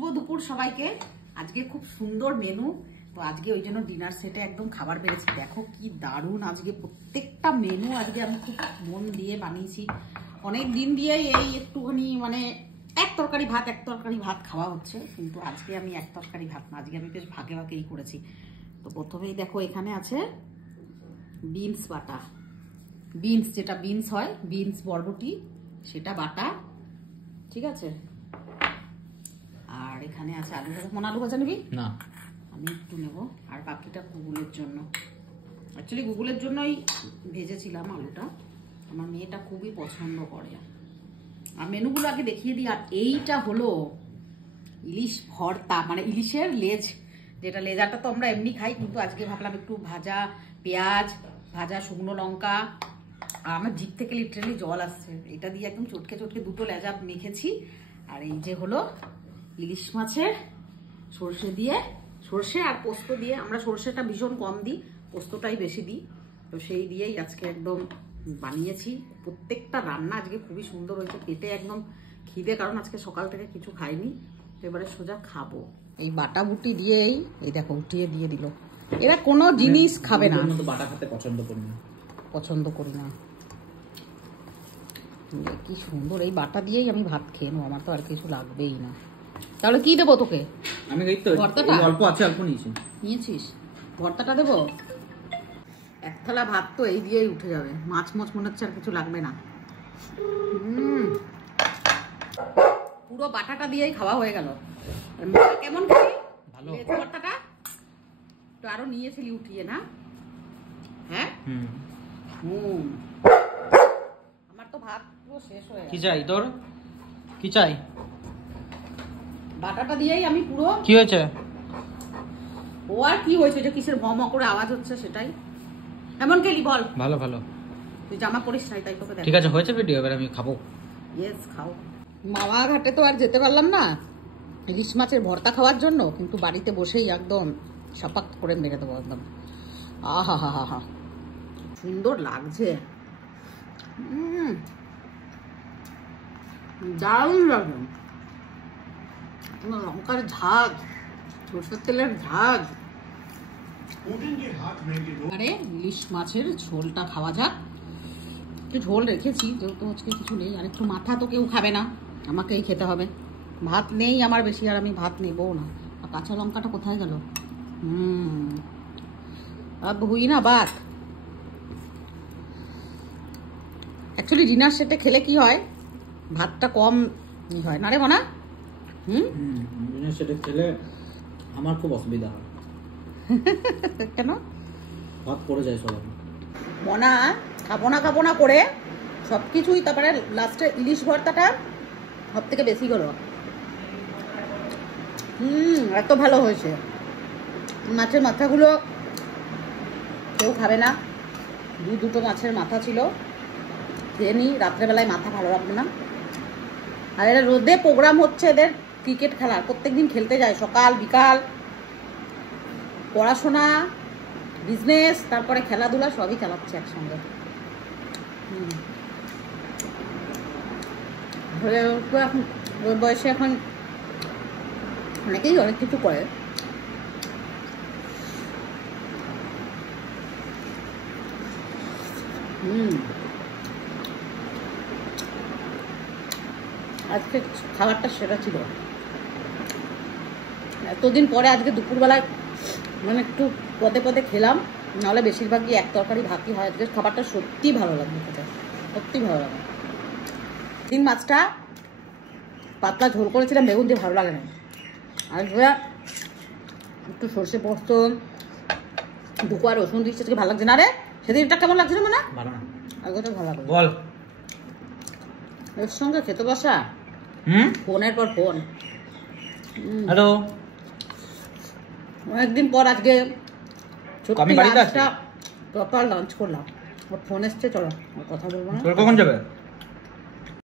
শুভ দুপুর সবাইকে। আজকে খুব সুন্দর মেনু, তো আজকে ওই জন্য ডিনার সেটে একদম খাবার বেড়েছি। দেখো কি দারুণ আজকে প্রত্যেকটা মেনু আজকে আমি খুব মন দিয়ে বানিয়েছি। অনেক দিন দিয়ে এই একটুখানি মানে এক তরকারি ভাত খাওয়া হচ্ছে, কিন্তু আজকে আমি এক তরকারি ভাত না, আজকে আমি বেশ ভাগে ভাগেই করেছি। তো প্রথমেই দেখো এখানে আছে বিনস বাটা, বিনস যেটা বিনস হয়, বিনস বরবটি সেটা বাটা, ঠিক আছে। আর এখানে আছে আলু ভাজা। মনে আলু ভাজা নিবি না? আমি একটু নেব। আর বাকিটা গুগলের জন্য, অ্যাকচুয়ালি গুগলের জন্যই ভেজেছিলাম আলুটা, আমার মেয়েটা খুবই পছন্দ করে। আর মেনুগুলো আগে দেখিয়ে দিই। আর এইটা হলো ইলিশ ভর্তা, মানে ইলিশের লেজ, যেটা লেজাটা তো আমরা এমনি খাই, কিন্তু আজকে ভাবলাম একটু ভাজা পেঁয়াজ, ভাজা শুকনো লঙ্কা, আর আমার জিভ থেকে লিটারালি জল আসছে, এটা দিয়ে একদম চটকে চটকে দুটো লেজা মেখেছি। আর এই যে হলো ইলিশ মাছের সর্ষে দিয়ে, সর্ষে আর পোস্ত দিয়ে, আমরা সর্ষেটা ভীষণ কম দিই, পোস্তটাই বেশি দিই, তো সেই দিয়েই আজকে একদম বানিয়েছি। প্রত্যেকটা রান্না আজকে খুবই সুন্দর হয়েছে, পেটে একদম খিদে, কারণ আজকে সকাল থেকে কিছু খাইনি, তো এবারে সোজা খাবো। এই বাটা বুটি দিয়েই এই দেখো উঠিয়ে দিয়ে দিল। এরা কোনো জিনিস খাবে না, বাটা খেতে পছন্দ করি না। কি সুন্দর, এই বাটা দিয়েই আমি ভাত খেয়ে নেবো, আমার তো আর কিছু লাগবেই না। তাহলে কি দেবো তোকে? আমি ভর্তাটা অল্প আছে, অল্প নিয়েছিস? ভর্তাটা দেবো? এক থালা ভাত তো এই দিয়েই উঠে যাবে, মাছ মাছ মনে হচ্ছে আর কিছু লাগবে না। পুরো বাটাটা দিয়েই খাওয়া হয়ে গেল। কেমন খাই ভর্তাটা? তো আরো নিয়েছিলি উঠিয়ে না? হ্যাঁ, আমার তো ভাত পুরো শেষ হয়ে গেল। কি চাই তোর? কি চাই? বাটাটা দিয়েই আমি পুরো। কি হয়েছে? ও আর কি হয়েছে, যে কিসের ভম করে আওয়াজ হচ্ছে সেটাই। এমন কেলি বল? ভালো ভালো। তুই জামা পরিস নাই তাই তোকে দেখ। ঠিক আছে, হয়েছে ভিডিও, এবার আমি খাবো। ইয়েস, খাও। মামা ঘাটে তো আর যেতে পারলাম না ইলিশ মাছের ভর্তা খাওয়ার জন্য, কিন্তু বাড়িতে বসেই একদম সপাক করে মেরে দেবো একদম। আহা হা হা হা, সুন্দর লাগছে, দারুণ লাগছে। লঙ্কার ঝাঁজ, সরষের তেলের ঝাঁজ। আরে ইলিশ মাছের ঝোলটা খাওয়া যাক। একটু ঝোল রেখেছি যেহেতু আজকে কিছু নেই, আর একটু মাথা তো কেউ খাবে না, আমাকেই খেতে হবে। ভাত নেই আমার বেশি, আর আমি ভাত নেবও না। আর কাঁচা লঙ্কাটা কোথায় গেল? अब हुई ना बात। অ্যাকচুয়ালি ডিনার সেটে খেলে কি হয়, ভাতটা কম হয় না রে মনা? ডিনার সেটে খেলে আমার খুব অসুবিধা হয়। কেন? ভাত পড়ে যায় সব। মনা খাবো না করে সবকিছুই, তারপরে লাস্টে ইলিশ ভর্তাটা সব থেকে বেশি করো। এত ভালো হয়েছে। মাছের মাথাগুলো কেউ খাবে না, দুটো মাছের মাথা ছিল, খেয়ে নিই। রাত্রেবেলায় মাথা ভালো লাগবে না। আর এরা রোদে প্রোগ্রাম হচ্ছে এদের ক্রিকেট খেলার, প্রত্যেকদিন খেলতে যায় সকাল বিকাল, পড়াশোনা, বিজনেস, তারপরে খেলাধুলা সবই চালাচ্ছে একসঙ্গে। এখন ওই বয়সে এখন অনেকেই অনেক কিছু করে। আজকে খাবারটা সেরা ছিল। এতদিন পরে আজকে দুপুরবেলায় মানে একটু পদে পদে খেলাম, নাহলে বেশিরভাগই এক তরকারি ভাতই হয়। আজকে খাবারটা সত্যি ভালো লাগবে খেতে, সত্যি ভালো লাগে। তিন মাছটা পাতলা ঝোল করেছিলাম, বেগুন দিয়ে ভালো লাগে না। আর একটু সর্ষে পোস্ত, দুকোয়া রসুন দিচ্ছে, আজকে ভালো লাগছে না রে। সেদিনটা কেমন লাগছিল মনে? ভালো না, আজকে ভালো লাগবে। বল। এর সঙ্গে খেতে বসা, ফোনের পর ফোন। হ্যালো, অনেকদিন পর আজকে আমি বাড়িতে আছি, প্রপার লাঞ্চ করলাম। ওর ফোন এসছে, চলো কথা বলবো না। কখন যাবে?